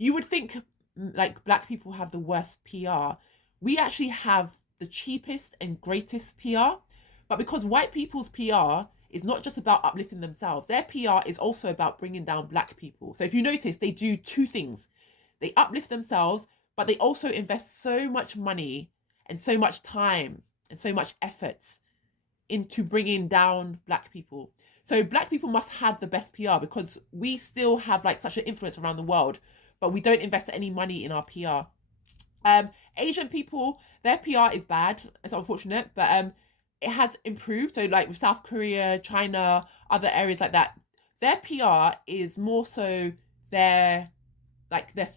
you would think like black people have the worst PR. We actually have the cheapest and greatest PR. But because white people's PR is not just about uplifting themselves, their PR is also about bringing down black people. So if you notice, they do two things. They uplift themselves, but they also invest so much money and so much time and so much effort into bringing down black people. So black people must have the best PR because we still have like such an influence around the world, but we don't invest any money in our PR. Asian people, their PR is bad. It's unfortunate, but it has improved. So like with South Korea, China, other areas like that, their PR is more so their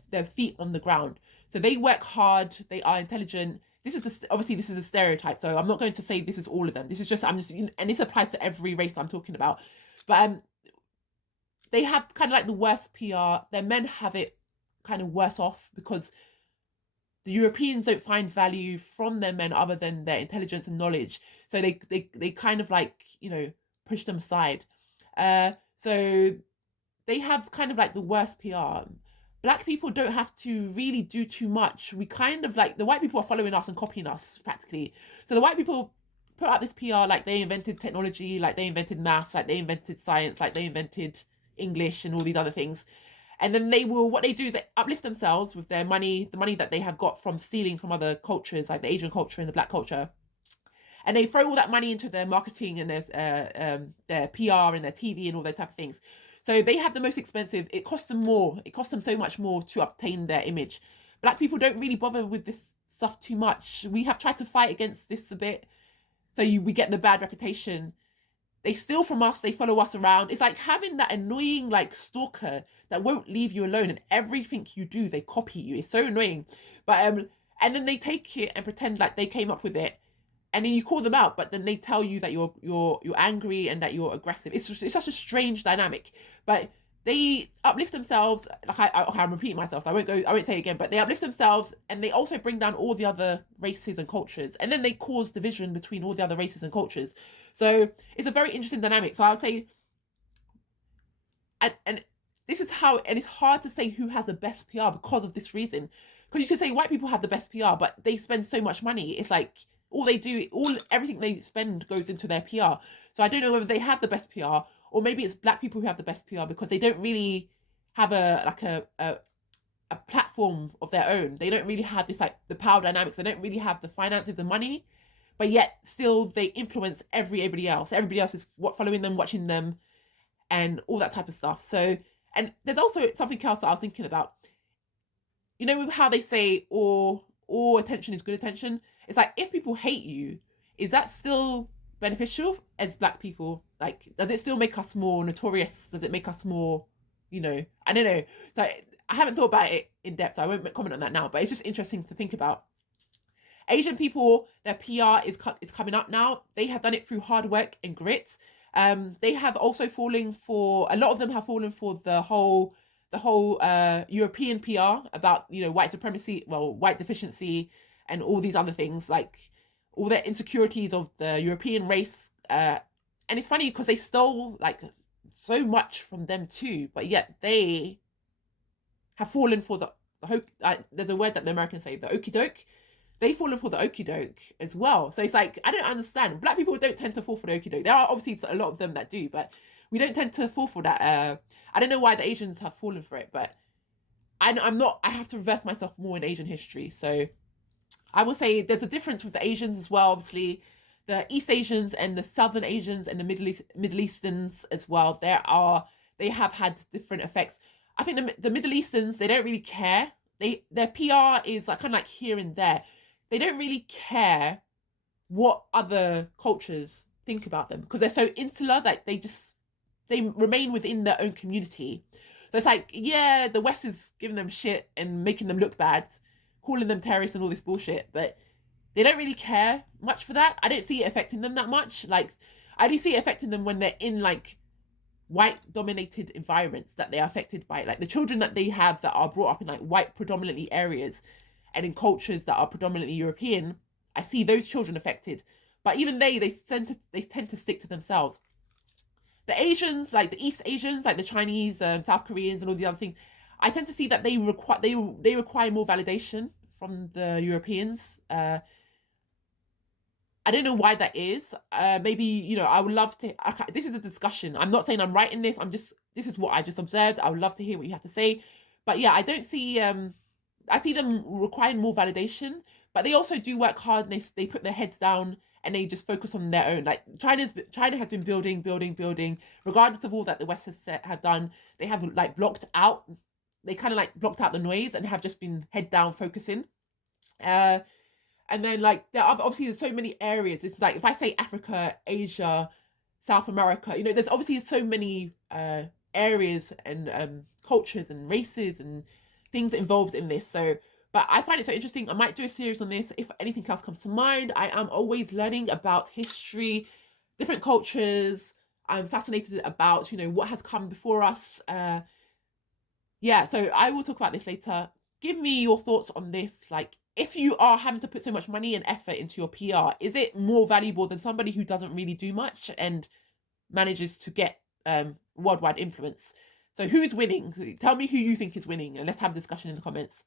their feet on the ground. So they work hard. They are intelligent. This is obviously this is a stereotype. So I'm not going to say this is all of them. This is just I'm just and this applies to every race I'm talking about. But they have kind of like the worst PR. Their men have it kind of worse off because the Europeans don't find value from their men other than their intelligence and knowledge. So they kind of like, push them aside. So they have kind of like the worst PR. Black people don't have to really do too much. We kind of like the white people are following us and copying us practically. So the white people put out this PR like they invented technology, like they invented maths, like they invented science, like they invented English and all these other things. And then what they do is they uplift themselves with their money, the money that they have got from stealing from other cultures, like the Asian culture and the black culture. And they throw all that money into their marketing and their PR and their TV and all those type of things. So they have the most expensive. It costs them more. It costs them so much more to obtain their image. Black people don't really bother with this stuff too much. We have tried to fight against this a bit. So we get the bad reputation. They steal from us, they follow us around. It's like having that annoying like stalker that won't leave you alone and everything you do, they copy you. It's so annoying. But and then they take it and pretend like they came up with it. And then you call them out, but then they tell you that you're angry and that you're aggressive. It's such a strange dynamic. But they uplift themselves. Like I'm repeating myself, so I won't say it again. But they uplift themselves, and they also bring down all the other races and cultures, and then they cause division between all the other races and cultures. So it's a very interesting dynamic. So I would say, and this is how, and it's hard to say who has the best PR because of this reason. Because you could say white people have the best PR, but they spend so much money. It's like everything they spend goes into their PR. So I don't know whether they have the best PR or maybe it's black people who have the best PR because they don't really have a platform of their own. They don't really have this like the power dynamics. They don't really have the finances, the money, but yet still they influence everybody else. Everybody else is following them, watching them, and all that type of stuff. So, and there's also something else that I was thinking about. You know how they say all attention is good attention? It's like if people hate you, is that still beneficial as black people? Like, does it still make us more notorious? Does it make us more, I don't know. So I haven't thought about it in depth, so I won't comment on that now, but it's just interesting to think about. Asian people, their PR is coming up now. They have done it through hard work and grit. They have also a lot of them have fallen for the whole European PR about white supremacy, white deficiency, and all these other things, like all the insecurities of the European race. And it's funny because they stole like so much from them too, but yet they have fallen for there's a word that the Americans say, the okie doke. They've fallen for the okie doke as well. So it's like, I don't understand. Black people don't tend to fall for the okie doke. There are obviously a lot of them that do, but we don't tend to fall for that. I don't know why the Asians have fallen for it, but I'm not, I have to reverse myself more in Asian history. So I will say there's a difference with the Asians as well. Obviously, the East Asians and the Southern Asians and the Middle Easterns as well. They have had different effects. I think the Middle Easterns, they don't really care. Their PR is like kind of like here and there. They don't really care what other cultures think about them because they're so insular that they remain within their own community. So it's like, yeah, the West is giving them shit and making them look bad, calling them terrorists and all this bullshit, but they don't really care much for that. I don't see it affecting them that much. Like, I do see it affecting them when they're in like white dominated environments that they are affected by. Like the children that they have that are brought up in like white predominantly areas and in cultures that are predominantly European, I see those children affected. But even they tend to stick to themselves. The Asians, like the East Asians, like the Chinese, South Koreans, and all the other things, I tend to see that they require more validation from the Europeans. I don't know why that is. Maybe, you know, I would love to. This is a discussion. I'm not saying I'm right in this. This is what I just observed. I would love to hear what you have to say. But yeah, I don't see. I see them requiring more validation, but they also do work hard and they put their heads down and they just focus on their own. Like China has been building, regardless of all that the West have done. They have like blocked out. They kind of like blocked out the noise and have just been head down focusing. And then like there are obviously there's so many areas. It's like if I say Africa, Asia, South America, you know, there's obviously so many areas and cultures and races and things involved in this. So, but I find it so interesting. I might do a series on this. If anything else comes to mind, I am always learning about history, different cultures. I'm fascinated about, you know, what has come before us. Yeah, so I will talk about this later. Give me your thoughts on this. Like, if you are having to put so much money and effort into your PR, is it more valuable than somebody who doesn't really do much and manages to get worldwide influence? So who is winning? Tell me who you think is winning and let's have a discussion in the comments.